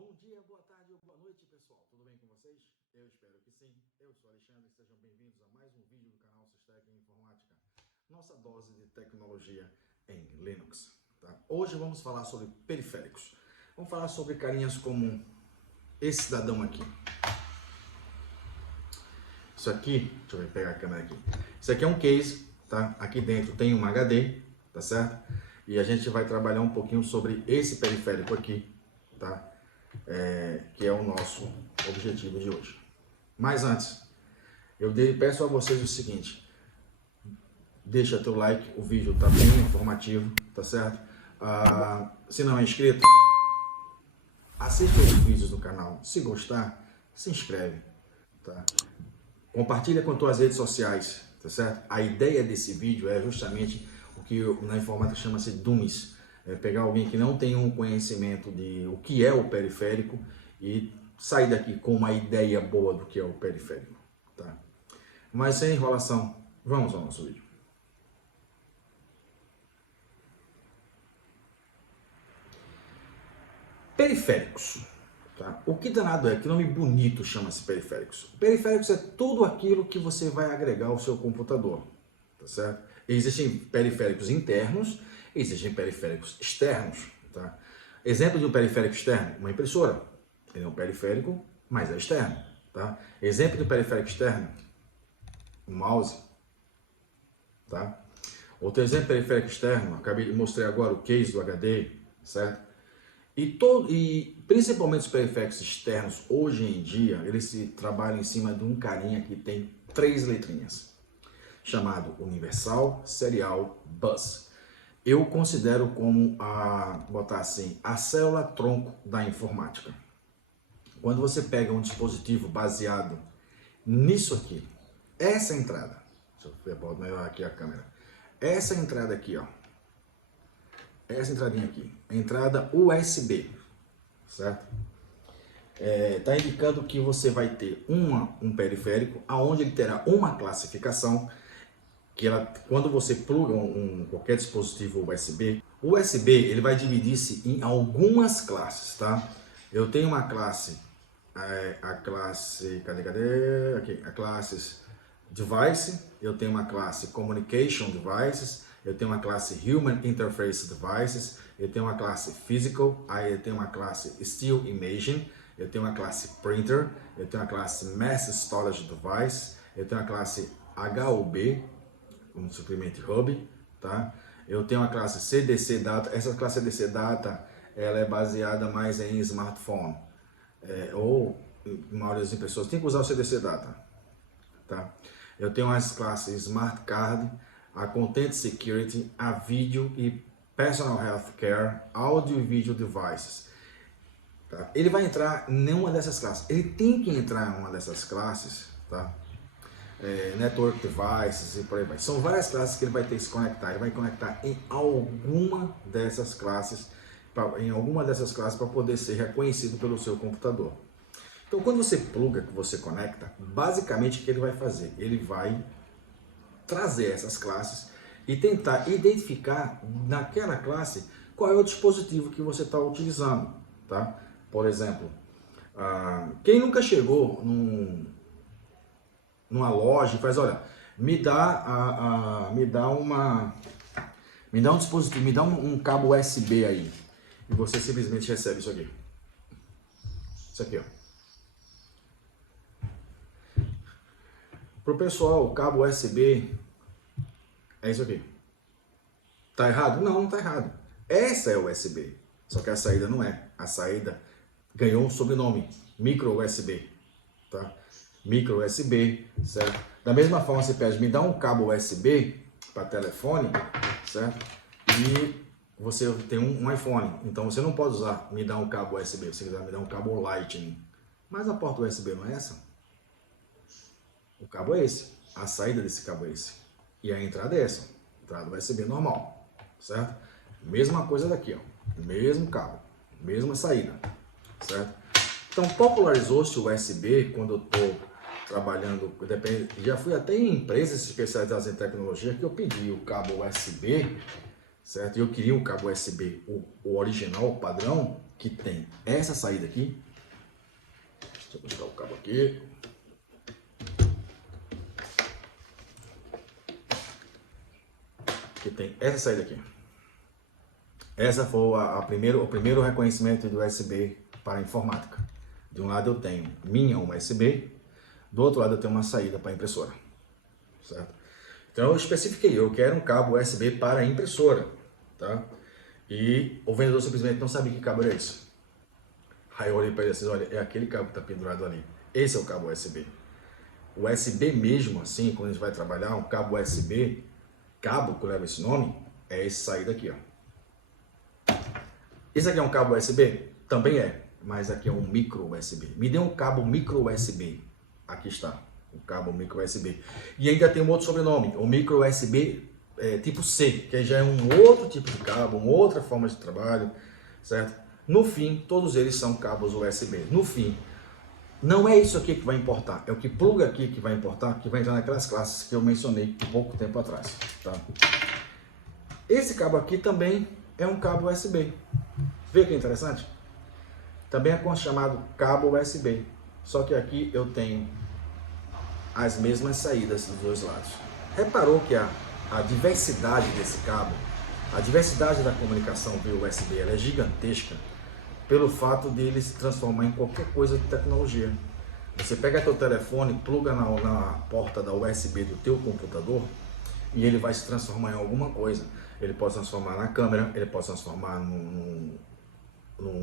Bom dia, boa tarde ou boa noite, pessoal. Tudo bem com vocês? Eu espero que sim. Eu sou Alexandre e sejam bem-vindos a mais um vídeo do canal Sustec Informática. Nossa dose de tecnologia em Linux. Tá? Hoje vamos falar sobre periféricos. Vamos falar sobre carinhas como esse cidadão aqui. Isso aqui, deixa eu pegar a câmera aqui. Isso aqui é um case, tá? Aqui dentro tem um HD, tá certo? E a gente vai trabalhar um pouquinho sobre esse periférico aqui, tá? Que é o nosso objetivo de hoje. Mas antes, eu peço a vocês o seguinte: deixa teu like, o vídeo tá bem informativo, tá certo? Se não é inscrito, assista os vídeos do canal. Se gostar, se inscreve, tá? Compartilha com tuas redes sociais, tá certo? A ideia desse vídeo é justamente o que na informática chama-se dummies. É pegar alguém que não tem um conhecimento de o que é o periférico e sair daqui com uma ideia boa do que é o periférico, tá? Mas sem enrolação, vamos ao nosso vídeo. Periféricos, tá? O que danado é? Que nome bonito chama-se periféricos. Periféricos é tudo aquilo que você vai agregar ao seu computador, tá certo? Existem periféricos internos, existem periféricos externos, tá? Exemplo de um periférico externo, uma impressora. Ele é um periférico, mas é externo, tá? Exemplo de um periférico externo, um mouse, tá? Outro exemplo de periférico externo, acabei de mostrar agora o case do HD, certo? E principalmente os periféricos externos, hoje em dia, eles se trabalham em cima de um carinha que tem 3 letrinhas, chamado Universal Serial Bus. Eu considero como, botar assim, a célula-tronco da informática. Quando você pega um dispositivo baseado nisso aqui, essa entrada, deixa eu ver melhor aqui a câmera, essa entrada aqui, ó, essa entradinha aqui, entrada USB, certo? Tá indicando que você vai ter um periférico, aonde ele terá uma classificação, que quando você pluga qualquer dispositivo USB, o USB ele vai dividir-se em algumas classes, tá? Eu tenho uma classe, a classe, cadê? Aqui, a classe Device, eu tenho uma classe Communication Devices, eu tenho uma classe Human Interface Devices, eu tenho uma classe Physical, aí eu tenho uma classe Still Imaging, eu tenho uma classe Printer, eu tenho uma classe Mass Storage Device, eu tenho uma classe HUB, como Supplement Hub, tá? Eu tenho uma classe CDC Data. Essa classe CDC Data, ela é baseada mais em smartphone, ou a maioria das pessoas tem que usar o CDC Data, tá? Eu tenho as classes Smart Card, a Content Security, a Video e Personal Healthcare, Audio e Video Devices. Tá? Ele vai entrar em uma dessas classes. Ele tem que entrar em uma dessas classes, tá? Network Devices e por aí vai. São várias classes que ele vai ter que se conectar. Ele vai conectar em alguma dessas classes, para poder ser reconhecido pelo seu computador. Então, quando você pluga, que você conecta, basicamente o que ele vai fazer? Ele vai trazer essas classes e tentar identificar naquela classe qual é o dispositivo que você está utilizando, tá? Por exemplo, quem nunca chegou numa loja e faz, olha, me dá um dispositivo, me dá um cabo USB aí, e você simplesmente recebe isso aqui. Isso aqui, ó. Pro pessoal, o cabo USB é isso aqui. Tá errado? Não, não tá errado. Essa é USB, só que a saída não é. A saída ganhou um sobrenome, micro USB, tá? Micro USB, certo? Da mesma forma, você pede, me dá um cabo USB para telefone, certo? E você tem um iPhone, então você não pode usar, me dá um cabo USB, você quiser me dar um cabo Lightning. Mas a porta USB não é essa? O cabo é esse, a saída desse cabo é esse. E a entrada é essa, entrada USB normal, certo? Mesma coisa daqui, ó, mesmo cabo, mesma saída, certo? Então popularizou-se o USB quando eu estou trabalhando, já fui até em empresas especializadas em tecnologia que eu pedi o cabo USB, certo? Eu queria um cabo USB, o original, o padrão, que tem essa saída aqui. Deixa eu buscar o cabo aqui. Que tem essa saída aqui. Essa foi o primeiro reconhecimento do USB para informática. De um lado eu tenho minha USB, do outro lado eu tenho uma saída para impressora, certo? Então eu especifiquei, eu quero um cabo USB para impressora, tá? E o vendedor simplesmente não sabia que cabo era esse. Aí eu olhei para ele assim, olha, é aquele cabo que está pendurado ali. Esse é o cabo USB. O USB mesmo, assim, quando a gente vai trabalhar, um cabo USB, cabo que leva esse nome, é esse saída aqui, ó. Esse aqui é um cabo USB? Também é, mas aqui é um micro USB. Me dê um cabo micro USB. Aqui está, o cabo micro USB. E ainda tem um outro sobrenome, o micro USB tipo C, que já é um outro tipo de cabo, uma outra forma de trabalho, certo? No fim, todos eles são cabos USB. No fim, não é isso aqui que vai importar, é o que pluga aqui que vai importar, que vai entrar naquelas classes que eu mencionei pouco tempo atrás, tá? Esse cabo aqui também é um cabo USB. Vê que interessante? Também é chamado cabo USB. Só que aqui eu tenho as mesmas saídas dos dois lados. Reparou que a diversidade desse cabo, a diversidade da comunicação via USB, ela é gigantesca pelo fato de ele se transformar em qualquer coisa de tecnologia. Você pega teu telefone, pluga na porta da USB do teu computador e ele vai se transformar em alguma coisa. Ele pode se transformar na câmera, ele pode se transformar num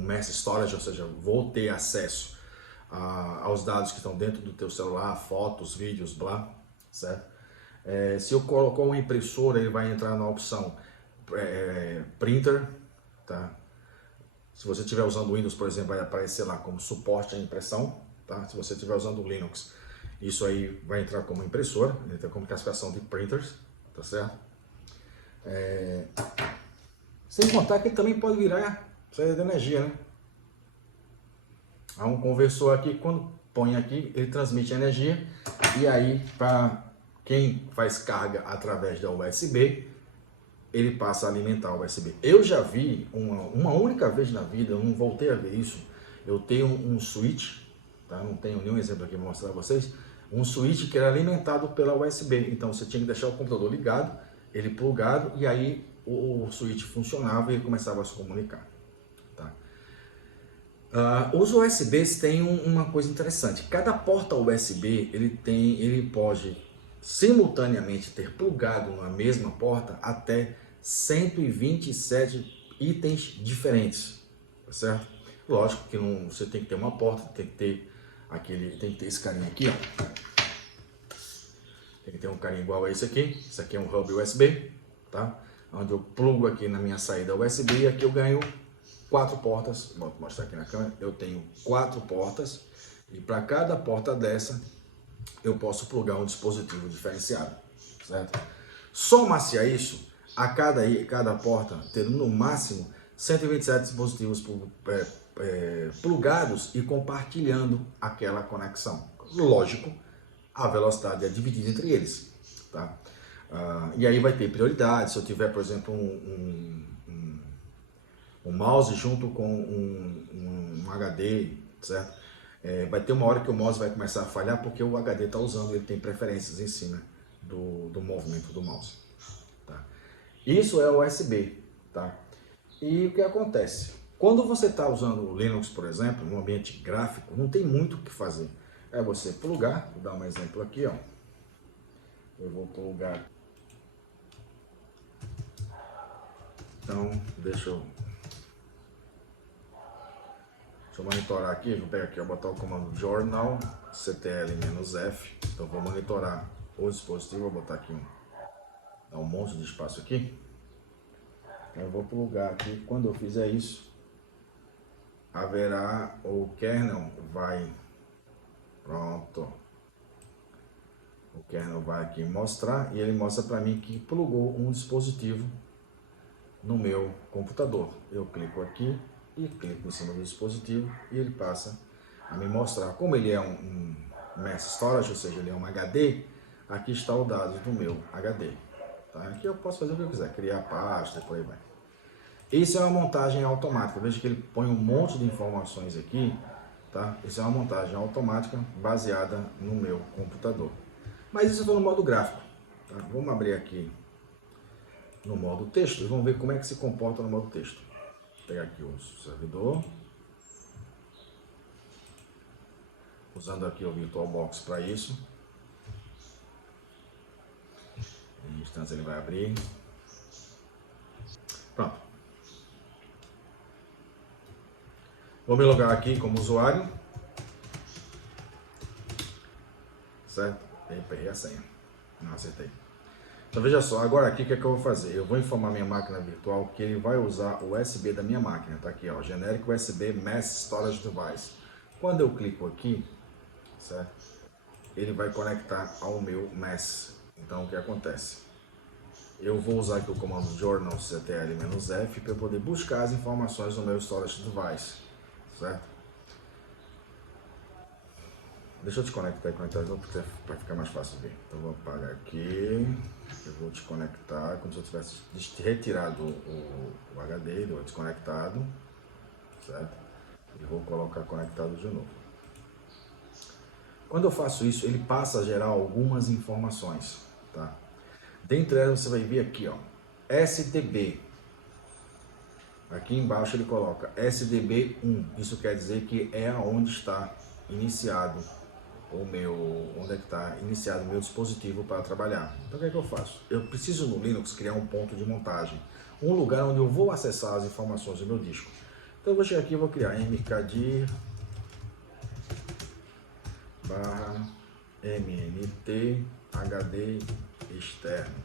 mass storage, ou seja, vou ter acesso aos dados que estão dentro do teu celular, fotos, vídeos, blá, certo? Se eu colocar uma impressora, ele vai entrar na opção printer, tá? Se você estiver usando Windows, por exemplo, vai aparecer lá como suporte à impressão, tá? Se você estiver usando o Linux, isso aí vai entrar como impressora, entra como classificação de printers, tá certo? Sem contar que ele também pode virar saída de energia, né? Há um conversor aqui, quando põe aqui, ele transmite energia, e aí para quem faz carga através da USB, ele passa a alimentar o USB. Eu já vi uma única vez na vida, eu não voltei a ver isso, eu tenho um switch, tá? Não tenho nenhum exemplo aqui para mostrar a vocês, um switch que era alimentado pela USB, então você tinha que deixar o computador ligado, ele plugado, e aí o switch funcionava e ele começava a se comunicar. Os USBs têm uma coisa interessante. Cada porta USB ele pode simultaneamente ter plugado na mesma porta até 127 itens diferentes, tá certo? Lógico que não, você tem que ter uma porta, tem que ter esse carinha aqui, ó. Tem que ter um carinha igual a esse aqui. Esse aqui é um hub USB, tá? Onde eu plugo aqui na minha saída USB e aqui eu ganho 4 portas. Vou mostrar aqui na câmera. Eu tenho 4 portas e para cada porta dessa eu posso plugar um dispositivo diferenciado, certo? Soma-se a isso, a cada porta tendo no máximo 127 dispositivos plugados e compartilhando aquela conexão. Lógico, a velocidade é dividida entre eles, tá? E aí vai ter prioridade. Se eu tiver, por exemplo, um mouse junto com um HD, certo? Vai ter uma hora que o mouse vai começar a falhar porque o HD está usando, ele tem preferências em cima do movimento do mouse, tá? Isso é o USB, tá? E o que acontece? Quando você está usando o Linux, por exemplo, no ambiente gráfico, não tem muito o que fazer. É você plugar, vou dar um exemplo aqui, ó. Eu vou plugar. Então, deixa eu monitorar aqui, vou pegar aqui, vou botar o comando Journal, CTL-F, então vou monitorar o dispositivo, vou botar aqui dar um monte de espaço aqui, então eu vou plugar aqui, quando eu fizer isso, haverá o kernel pronto, o kernel vai aqui mostrar, e ele mostra para mim que plugou um dispositivo no meu computador. Eu clico aqui e clico em cima do dispositivo e ele passa a me mostrar. Como ele é um mass storage, ou seja, ele é um HD, aqui está o dado do meu HD. Tá? Aqui eu posso fazer o que eu quiser, criar pasta e por aí vai. Isso é uma montagem automática. Veja que ele põe um monte de informações aqui, tá? Isso é uma montagem automática baseada no meu computador. Mas isso eu estou no modo gráfico. Tá? Vamos abrir aqui no modo texto e vamos ver como é que se comporta no modo texto. Vou pegar aqui o servidor, usando aqui o VirtualBox para isso. Em instância ele vai abrir. Pronto. Vou me logar aqui como usuário. Certo? Errei a senha. Não acertei. Então veja só, agora aqui o que é que eu vou fazer? Eu vou informar minha máquina virtual que ele vai usar o USB da minha máquina. Tá aqui, ó, genérico USB Mass Storage Device. Quando eu clico aqui, certo? Ele vai conectar ao meu Mass. Então o que acontece? Eu vou usar aqui o comando journal-ctl-f para eu poder buscar as informações no meu Storage Device, certo? Deixa eu desconectar e conectar de novo para ficar mais fácil de ver. Então vou apagar aqui, eu vou desconectar, como se eu tivesse retirado o HD, ele vai desconectado, certo? E vou colocar conectado de novo. Quando eu faço isso, ele passa a gerar algumas informações, tá? Dentre elas você vai ver aqui, ó, SDB. Aqui embaixo ele coloca SDB1. Isso quer dizer que é aonde está iniciado onde é que está iniciado o meu dispositivo para trabalhar. Então o que é que eu faço? Eu preciso no Linux criar um ponto de montagem, um lugar onde eu vou acessar as informações do meu disco. Então eu vou chegar aqui e vou criar mkdir /mnt HD externo.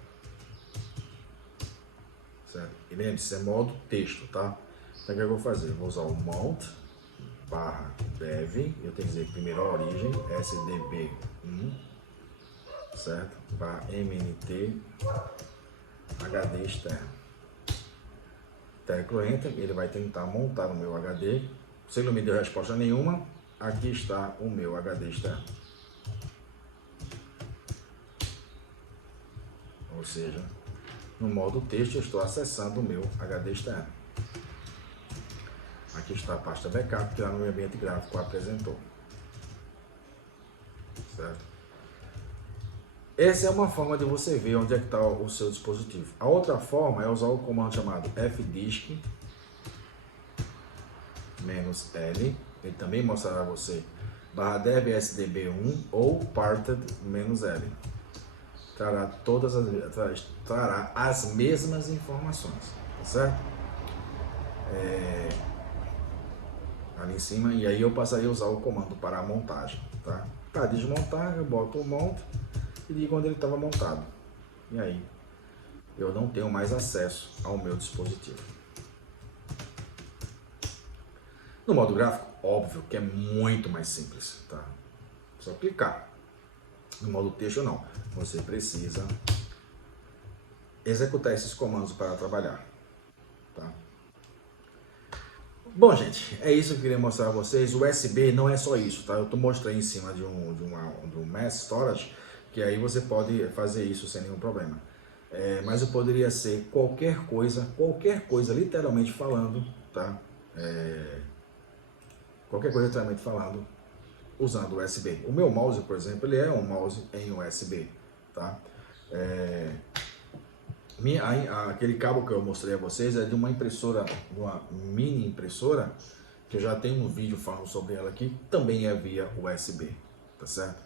Certo? E lembre-se, isso é modo texto, tá? Então o que eu vou fazer? Eu vou usar o mount /dev, eu tenho que dizer primeiro a origem, SDB1, certo? /mnt HD externo. Teclo Enter, ele vai tentar montar o meu HD. Se ele não me deu resposta nenhuma, aqui está o meu HD externo. Ou seja, no modo texto eu estou acessando o meu HD externo. Aqui está a pasta backup que lá no meu ambiente gráfico apresentou. Certo? Essa é uma forma de você ver onde é que está o seu dispositivo. A outra forma é usar o comando chamado fdisk -l. Ele também mostrará a você /dev sdb1 ou parted-l. Trará as mesmas informações, tá certo? Ali em cima, e aí eu passaria a usar o comando para a montagem, tá? Para desmontar, eu boto o mount e digo onde ele estava montado. E aí, eu não tenho mais acesso ao meu dispositivo. No modo gráfico, óbvio que é muito mais simples, tá? Só clicar. No modo texto, não. Você precisa executar esses comandos para trabalhar, tá? Bom, gente, é isso que eu queria mostrar a vocês. O USB não é só isso, tá? Eu tô mostrando em cima de um Mass Storage, que aí você pode fazer isso sem nenhum problema. Mas eu poderia ser qualquer coisa, literalmente falando, tá? Qualquer coisa literalmente falando, usando o USB. O meu mouse, por exemplo, ele é um mouse em USB, tá? Aquele cabo que eu mostrei a vocês é de uma impressora, uma mini impressora, que eu já tenho um vídeo falando sobre ela aqui, também é via USB, tá certo?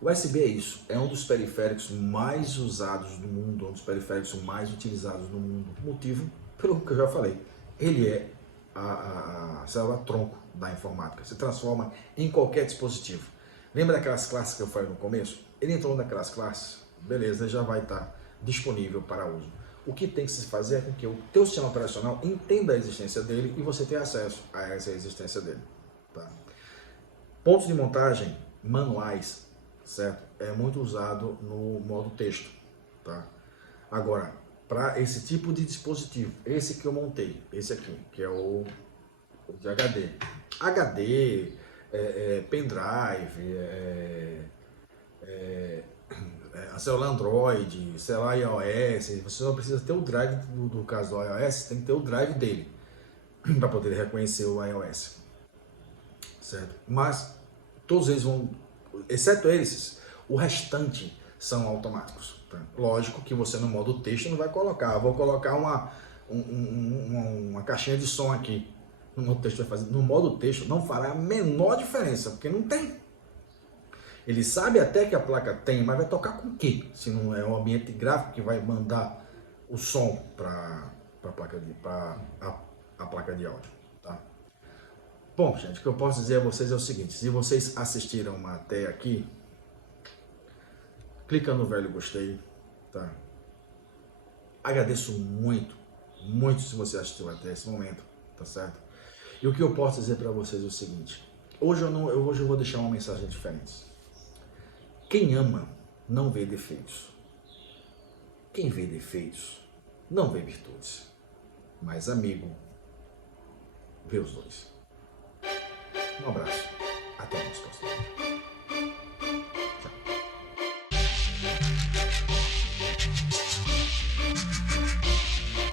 O USB é isso, é um dos periféricos mais usados no mundo, um dos periféricos mais utilizados no mundo. Motivo, pelo que eu já falei, ele é a célula tronco da informática, se transforma em qualquer dispositivo. Lembra daquelas classes que eu falei no começo? Ele entrou naquelas classes, beleza, já vai estar disponível para uso. O que tem que se fazer é que o teu sistema operacional entenda a existência dele e você tenha acesso a essa existência dele. Tá? Pontos de montagem manuais, certo? É muito usado no modo texto. Tá? Agora, para esse tipo de dispositivo, esse que eu montei, esse aqui, que é o de HD. HD, pendrive, celular Android, celular iOS, você só precisa ter o drive do caso do iOS, tem que ter o drive dele para poder reconhecer o iOS, certo? Mas todos eles vão, exceto esses, o restante são automáticos. Tá? Lógico que você no modo texto não vai colocar, vou colocar uma caixinha de som aqui. No modo texto vai fazer, no modo texto não fará a menor diferença, porque não tem. Ele sabe até que a placa tem, mas vai tocar com o quê? Se não é o ambiente gráfico que vai mandar o som para a placa de áudio, tá? Bom, gente, o que eu posso dizer a vocês é o seguinte: se vocês assistiram até aqui, clica no velho gostei, tá? Agradeço muito, muito se você assistiu até esse momento, tá certo? E o que eu posso dizer para vocês é o seguinte: hoje eu vou deixar uma mensagem diferente. Quem ama não vê defeitos. Quem vê defeitos não vê virtudes. Mas amigo, vê os dois. Um abraço.